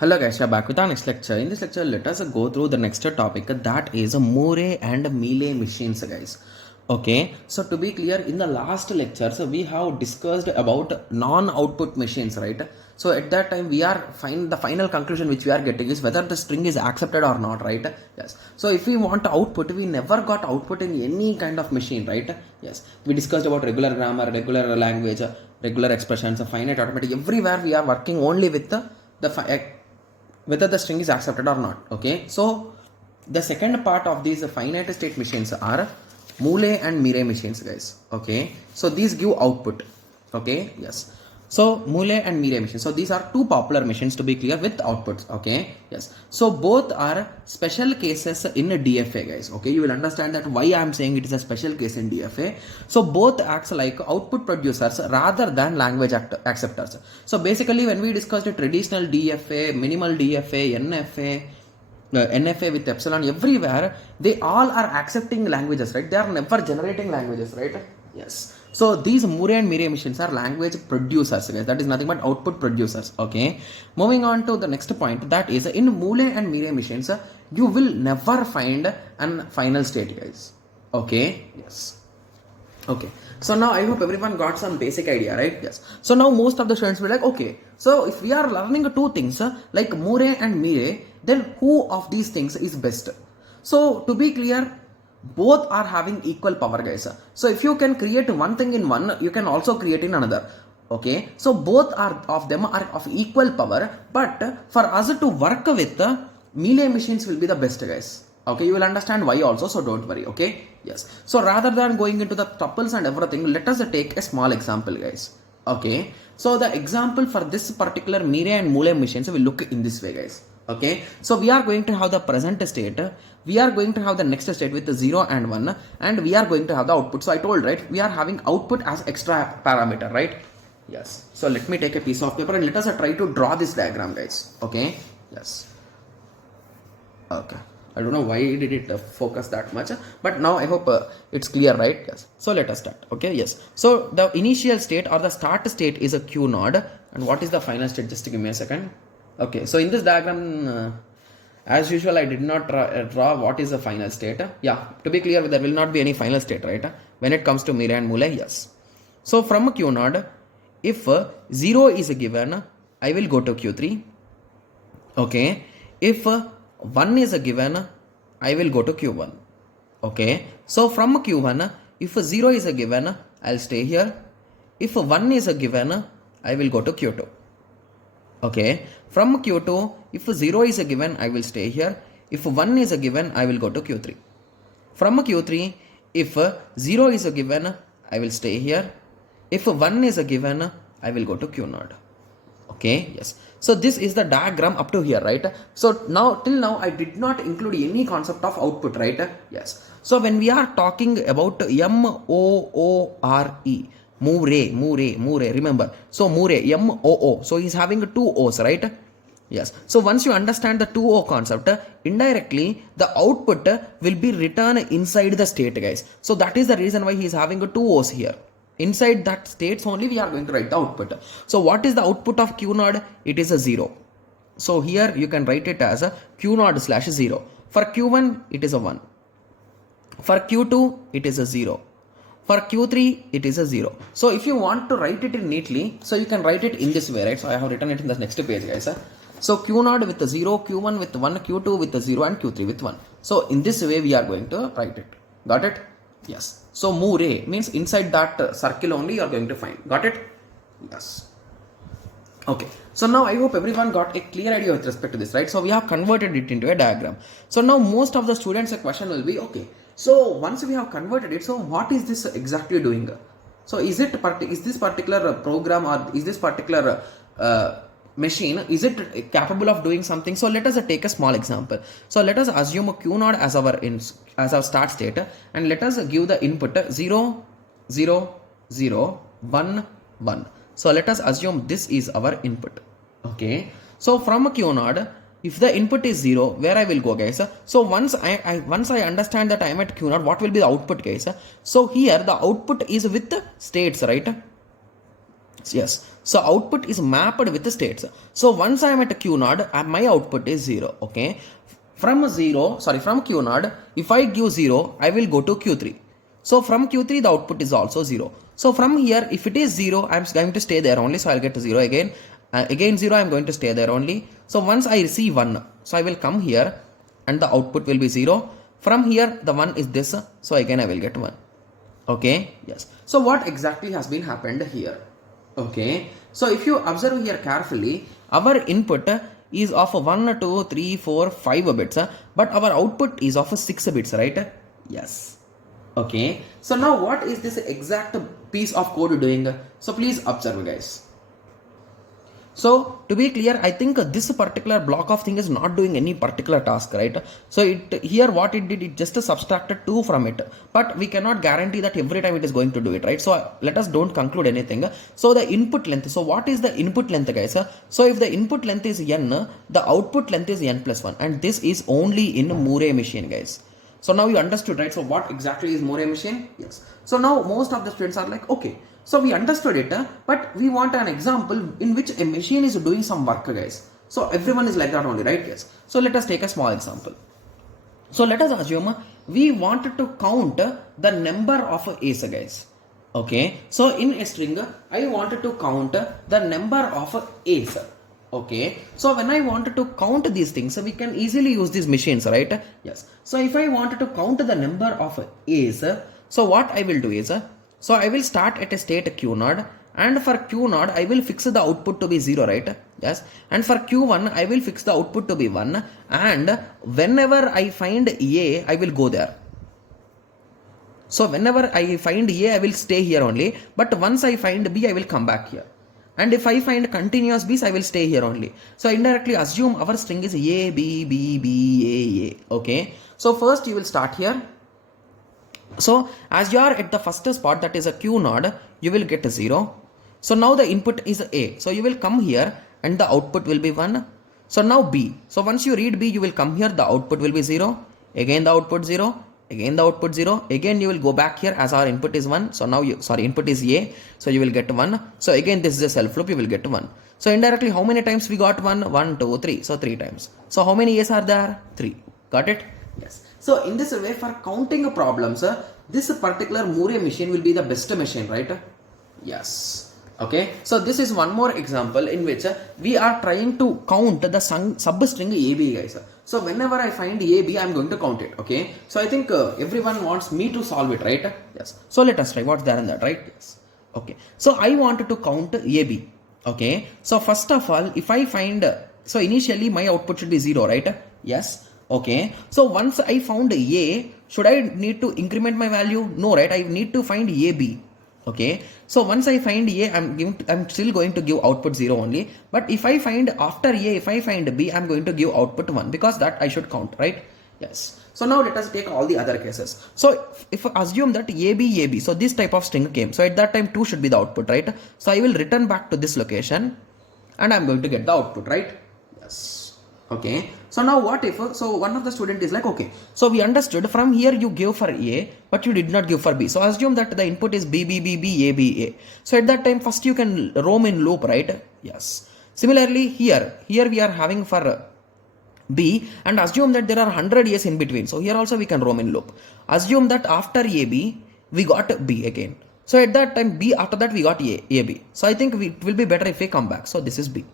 Hello guys, we are back with our next lecture. In this lecture, let us go through the next topic, that is Mealy and Mealy machines, guys. Okay, so to be clear, in the last lecture, so we have discussed about non-output machines, right? So at that time, we are the final conclusion which we are getting is whether the string is accepted or not, right? Yes. So if we want output, we never got output in any kind of machine, right? Yes. We discussed about regular grammar, regular language, regular expressions, finite arithmetic. Everywhere we are working only with whether the string is accepted or not. Okay, so the second part of these finite state machines are Mealy and Mealy machines, guys. Okay, so these give output. Okay, yes. So Mealy and Mealy machines. So these are two popular machines, to be clear, with outputs. Okay, yes. So both are special cases in a DFA, guys. Okay, you will understand that why I am saying it is a special case in DFA. So both acts like output producers rather than language acceptors. So basically, when we discussed a traditional DFA, minimal DFA, NFA with epsilon, everywhere they all are accepting languages, right? They are never generating languages, right? Yes. So these Mealy and Mealy machines are language producers, guys. That is nothing but output producers. Okay. Moving on to the next point, that is in Mealy and Mealy machines, you will never find an final state, guys. Okay. Yes. Okay, so now I hope everyone got some basic idea, right? Yes. So now most of the students will be like, okay, so if we are learning two things like Mealy and Mealy, then who of these things is best? So to be clear, both are having equal power, guys. So if you can create one thing in one, you can also create in another. Okay, so both of them are of equal power, but for us to work with Mealy machines will be the best, guys. Okay, you will understand why also, so don't worry. Okay, yes. So rather than going into the tuples and everything, let us take a small example, guys. Okay, so the example for this particular Mealy and Mealy machines will look in this way, guys. Okay, so we are going to have the present state, we are going to have the next state with the 0 and 1, and we are going to have the output. So I told, right, we are having output as extra parameter, right? Yes. So let me take a piece of paper and let us try to draw this diagram, guys. Okay, yes. Okay, I don't know why did it focus that much, but now I hope it's clear, right? Yes. So let us start. Okay, yes. So the initial state or the start state is a Q node, and what is the final state? Just give me a second. Okay, so in this diagram, as usual, I did not draw what is the final state. Yeah, to be clear, there will not be any final state, right? When it comes to Mealy and Mealy, yes. So from a Q node, if 0 is given, I will go to Q3. Okay, if 1 is given, I will go to Q1. Okay, so from Q1, if 0 is given, I'll stay here. If 1 is given, I will go to Q2. Okay, from Q2, if 0 is given, I will stay here. If 1 is given, I will go to Q3. From Q3, if 0 is given, I will stay here. If 1 is given, I will go to Q node. Okay, yes. So this is the diagram up to here, right? So now, till now, I did not include any concept of output, right? Yes. So when we are talking about Mealy, remember. So Mealy, M-O-O. So he's having two O's, right? Yes. So once you understand the 2O concept, indirectly the output will be written inside the state, guys. So that is the reason why he is having two O's here. Inside that states only we are going to write the output. So what is the output of Q node? It is a 0. So here you can write it as a Q node /0. For Q1 it is a 1. For Q2 it is a 0. For Q3 it is a 0. So if you want to write it in neatly, so you can write it in this way, right? So I have written it in the next page, guys. So Q node with a 0, Q1 with 1, Q2 with a 0, and Q3 with 1. So in this way we are going to write it. Got it? Yes. So Mealy means inside that circle only you are going to find. Got it? Yes. Okay. So now I hope everyone got a clear idea with respect to this, right? So we have converted it into a diagram. So now most of the students' question will be, okay, so once we have converted it, so what is this exactly doing? So is this particular program or is this particular machine, is it capable of doing something? So let us take a small example. So let us assume a Q node as our start state, and let us give the input 0, 0, 0, 1, 1. So let us assume this is our input. Okay, so from a Q node, if the input is 0, where I will go, guys? So once I understand that I am at Q node, what will be the output, guys? So here the output is with states, right? Yes. So output is mapped with the states. So once I am at q node, my output is 0. Okay. From q node, if I give 0, I will go to q3. So from q3 the output is also 0. So from here, if it is 0, I am going to stay there only. So I'll get to 0 again. Again 0, I am going to stay there only. So once I receive 1, so I will come here and the output will be 0. From here the 1 is this. So again I will get 1. Okay. Yes. So what exactly has been happened here? Okay, so if you observe here carefully, our input is of 1, 2, 3, 4, 5 bits, but our output is of 6 bits, right? Yes. Okay, so now what is this exact piece of code doing? So please observe, guys. So to be clear, I think this particular block of thing is not doing any particular task, right? So it here what it did, it just subtracted 2 from it, but we cannot guarantee that every time it is going to do it, right? So let us don't conclude anything. So the input length, so what is the input length, guys? So if the input length is n, the output length is n plus 1, and this is only in Mealy machine, guys. So now you understood, right? So what exactly is Mealy machine? Yes. So now most of the students are like, okay, so we understood it, but we want an example in which a machine is doing some work, guys. So everyone is like that only, right? Yes. So let us take a small example. So let us assume we wanted to count the number of A's, guys. Okay. So in a string, I wanted to count the number of A's. Okay, so when I wanted to count these things, we can easily use these machines, right? Yes. So if I wanted to count the number of A's, so what I will do is, so I will start at a state q node, and for q node I will fix the output to be 0, right? Yes. And for q1 I will fix the output to be 1, and whenever I find A, I will go there. So whenever I find A, I will stay here only, but once I find B, I will come back here. And if I find continuous B's, I will stay here only. So indirectly assume our string is A, B, B, B, A. Okay. So first you will start here. So as you are at the first spot, that is a Q node, you will get a 0. So now the input is A. So you will come here and the output will be 1. So now B. So once you read B, you will come here, the output will be 0. Again the output 0. Again the output 0. Again you will go back here as our input is 1. So now input is A. So you will get 1. So again this is a self loop, you will get 1. So indirectly how many times we got 1? 1, 2, 3. So 3 times. So how many A's are there? 3. Got it? Yes. So in this way, for counting problems, this particular Mealy machine will be the best machine, right? Yes. Okay. So this is one more example in which we are trying to count the substring AB, guys. So whenever I find AB, I am going to count it. Okay. So I think everyone wants me to solve it, right? Yes. So let us try what's there in that, right? Yes. Okay. So I wanted to count AB. Okay. So first of all, if I find, so initially my output should be 0, right? Yes. Okay. So once I found A, should I need to increment my value? No, right? I need to find AB. Okay. So once I find A, I'm still going to give output 0 only. But if I find after A, if I find B, I'm going to give output 1 because that I should count, right? Yes. So now let us take all the other cases. So if I assume that AB, so this type of string came. So at that time 2 should be the output, right? So I will return back to this location and I'm going to get the output, right? Yes. Okay. So now what if, so one of the student is like, okay, so we understood from here you give for A, but you did not give for B. So assume that the input is B, B, B, B, A, B, A. So at that time, first you can roam in loop, right? Yes. Similarly, here we are having for B, and assume that there are 100 A's in between. So here also we can roam in loop. Assume that after AB, we got B again. So at that time, B, after that we got AB. So I think it will be better if we come back. So this is B.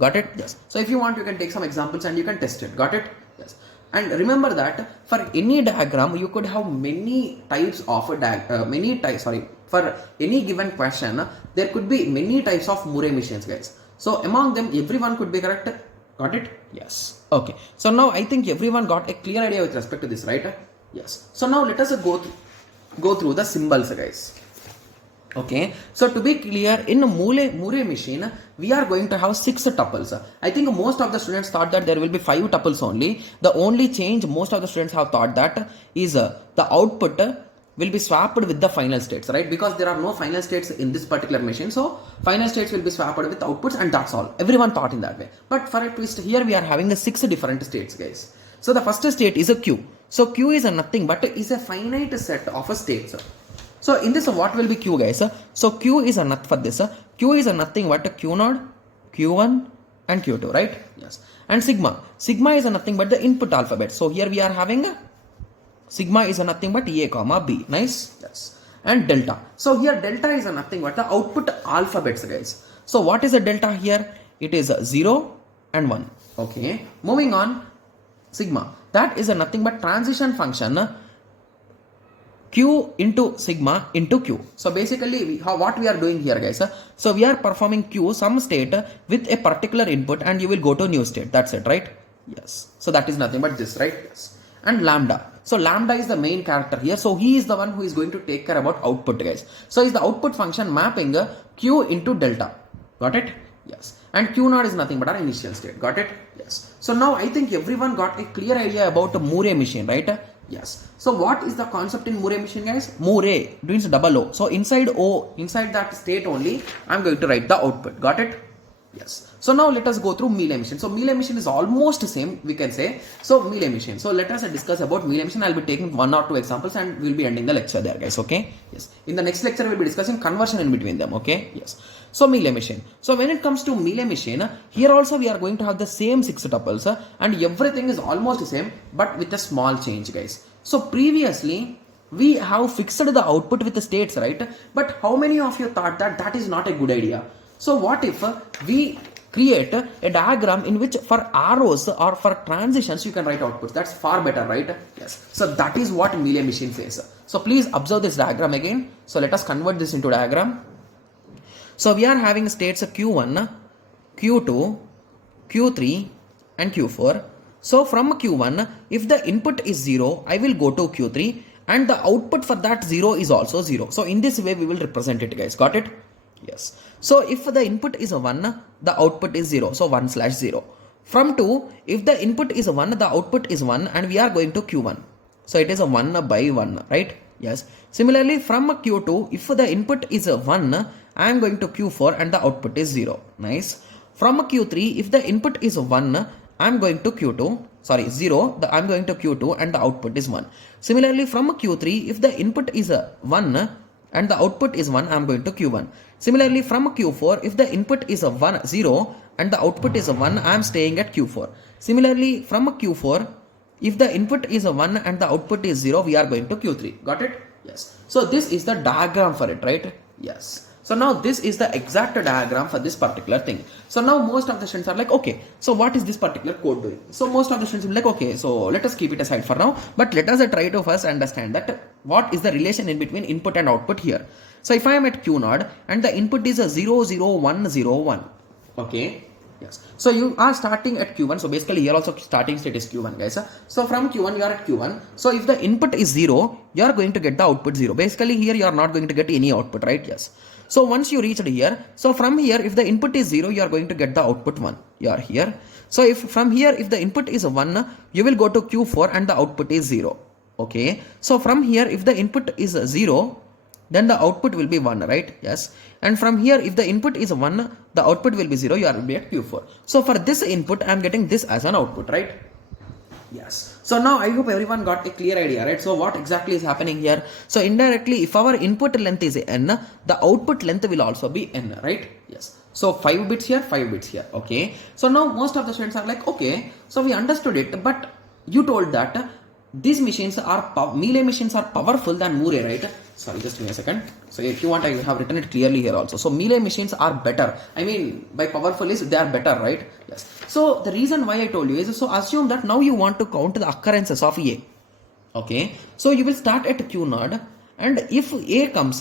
Got it? Yes. So if you want, you can take some examples and you can test it. Got it? Yes. And remember that for any diagram, you could have many types of for any given question, there could be many types of Mealy machines, guys. So among them, everyone could be correct. Got it? Yes. Okay. So now I think everyone got a clear idea with respect to this, right? Yes. So now let us go through the symbols, guys. Okay, so to be clear, in Mealy machine, we are going to have 6 tuples. I think most of the students thought that there will be 5 tuples only. The only change most of the students have thought that is the output will be swapped with the final states, right? Because there are no final states in this particular machine. So final states will be swapped with outputs and that's all. Everyone thought in that way. But for a twist, here we are having 6 different states, guys. So the first state is a Q. So Q is nothing but is a finite set of states. So in this, what will be Q, guys? So Q is a nothing for this. Q is a nothing but Q0, Q1 and Q2, right? Yes. And sigma. Sigma is a nothing but the input alphabet. So here we are having sigma is a nothing but A comma B. Nice. Yes. And delta. So here delta is a nothing but the output alphabets, guys. So what is the delta here? It is 0 and 1. Okay. Moving on. Sigma. That is a nothing but transition function Q into sigma into Q. So basically what we are doing here, guys. So we are performing Q some state with a particular input and you will go to new state. That's it, right? Yes. So that is nothing but this, right? Yes. And lambda. So lambda is the main character here. So he is the one who is going to take care about output, guys. So is the output function mapping Q into delta. Got it? Yes. And Q0 is nothing but our initial state. Got it? Yes. So now I think everyone got a clear idea about the Mealy machine, right? Yes. So what is the concept in Mealy machine, guys? Mealy means double O. So inside O, inside that state only, I'm going to write the output. Got it? Yes. So now let us go through Mealy machine. So Mealy machine is almost same, we can say. So Mealy machine. So let us discuss about Mealy machine. I'll be taking 1 or 2 examples and we'll be ending the lecture there, guys. Okay. Yes. In the next lecture, we'll be discussing conversion in between them. Okay. Yes. So Mealy machine. So when it comes to Mealy machine, here also we are going to have the same 6 tuples and everything is almost the same, but with a small change, guys. So previously we have fixed the output with the states, right? But how many of you thought that that is not a good idea? So what if we create a diagram in which for arrows or for transitions you can write outputs? That's far better, right? Yes. So that is what Mealy machine says. So please observe this diagram again. So let us convert this into diagram. So we are having states Q1, Q2, Q3 and Q4. So from Q1, if the input is 0, I will go to Q3 and the output for that 0 is also 0. So in this way we will represent it, guys. Got it? Yes. So if the input is 1, the output is 0. So 1/0. From 2, if the input is 1, the output is 1 and we are going to Q1. So it is a 1/1, right? Yes. Similarly from Q2, if the input is 1, I am going to Q4 and the output is 0. Nice. From Q3, if the input is 1, I am going to Q2. Sorry, 0. I am going to Q2 and the output is 1. Similarly from Q3, if the input is 1 and the output is 1, I am going to Q1. Similarly from Q4, if the input is 0 and the output is 1, I am staying at Q4. Similarly from Q4, if the input is 1 and the output is 0, we are going to Q3. Got it? Yes. So this is the diagram for it, right? Yes. So now this is the exact diagram for this particular thing. So now most of the students are like, okay, so what is this particular code doing? So most of the students will be like, okay, so let us keep it aside for now. But let us try to first understand that what is the relation in between input and output here. So if I am at Q0 and the input is a 00101. Okay. Yes. So you are starting at Q1. So basically here also starting state is Q1, guys. So from Q1 you are at Q1. So if the input is 0, you are going to get the output 0. Basically here you are not going to get any output, right? Yes. So once you reached here, so from here if the input is 0, you are going to get the output 1. You are here. So if from here if the input is 1, you will go to Q4 and the output is 0. Okay. So from here if the input is 0, then the output will be 1, right? Yes. And from here if the input is 1, the output will be 0, you are be at Q4. So for this input I am getting this as an output, right? Yes. So now I hope everyone got a clear idea, right? So what exactly is happening here? So indirectly if our input length is n, the output length will also be n, right? Yes. So 5 bits here, 5 bits here. Okay. So now most of the students are like, okay, so we understood it, but you told that these machines are, Mealy machines are powerful than Mealy, right? Sorry, just give me a second. So if you want, I have written it clearly here also. So Mealy machines are better. I mean, by powerful is they are better, right? Yes. So the reason why I told you is, so assume that now you want to count the occurrences of A. Okay. So you will start at Q0 and if A comes,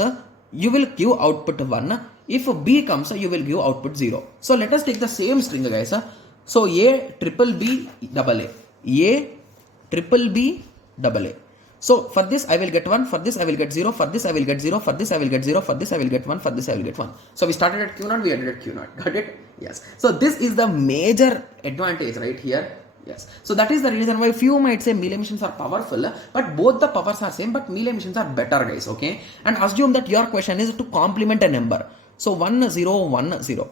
you will give output 1. If B comes, you will give output 0. So let us take the same string, guys. So A triple B double A. A triple B double A. So for this I will get 1, for this I will get 0, for this I will get 0, for this I will get 0, for this I will get 1, for this I will get 1. So we started at Q0, we ended at Q0. Got it? Yes. So this is the major advantage right here. Yes. So that is the reason why few might say Mealy machines are powerful, but both the powers are same, but Mealy machines are better, guys. Okay. And assume that your question is to complement a number. So 1 0 1 0.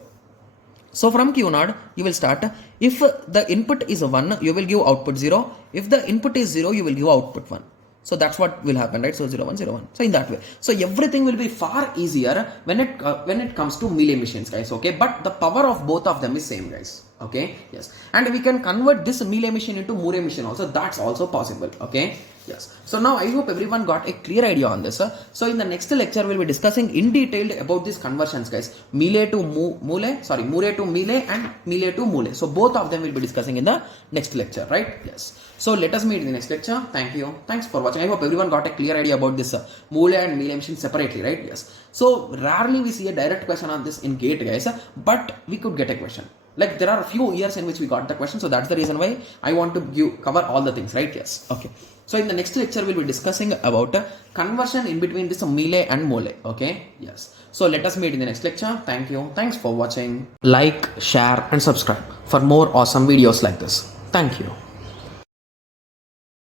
So from Q0 you will start. If the input is 1, you will give output 0. If the input is 0, you will give output 1. So that's what will happen, right? So 0 1 0 1. So in that way, so everything will be far easier when it comes to Mealy machines, guys. Okay, but the power of both of them is same, guys. Okay, yes, and we can convert this Mealy machine into Moore machine also. That's also possible. Okay, yes. So now I hope everyone got a clear idea on this. So in the next lecture we'll be discussing in detail about these conversions, guys. Mealy to Moore to Mealy and Mealy to Moore. So both of them will be discussing in the next lecture, right? Yes. So let us meet in the next lecture. Thank you. Thanks for watching. I hope everyone got a clear idea about this Moore and Mealy machine separately, right? Yes. So rarely we see a direct question on this in GATE, guys, but we could get a question. Like there are a few years in which we got the question, so that's the reason why I want to cover all the things, right? Yes. Okay. So in the next lecture we'll be discussing about conversion in between this Mealy and Moore. Okay. Yes. So let us meet in the next lecture. Thank you. Thanks for watching. Like, share, and subscribe for more awesome videos like this. Thank you.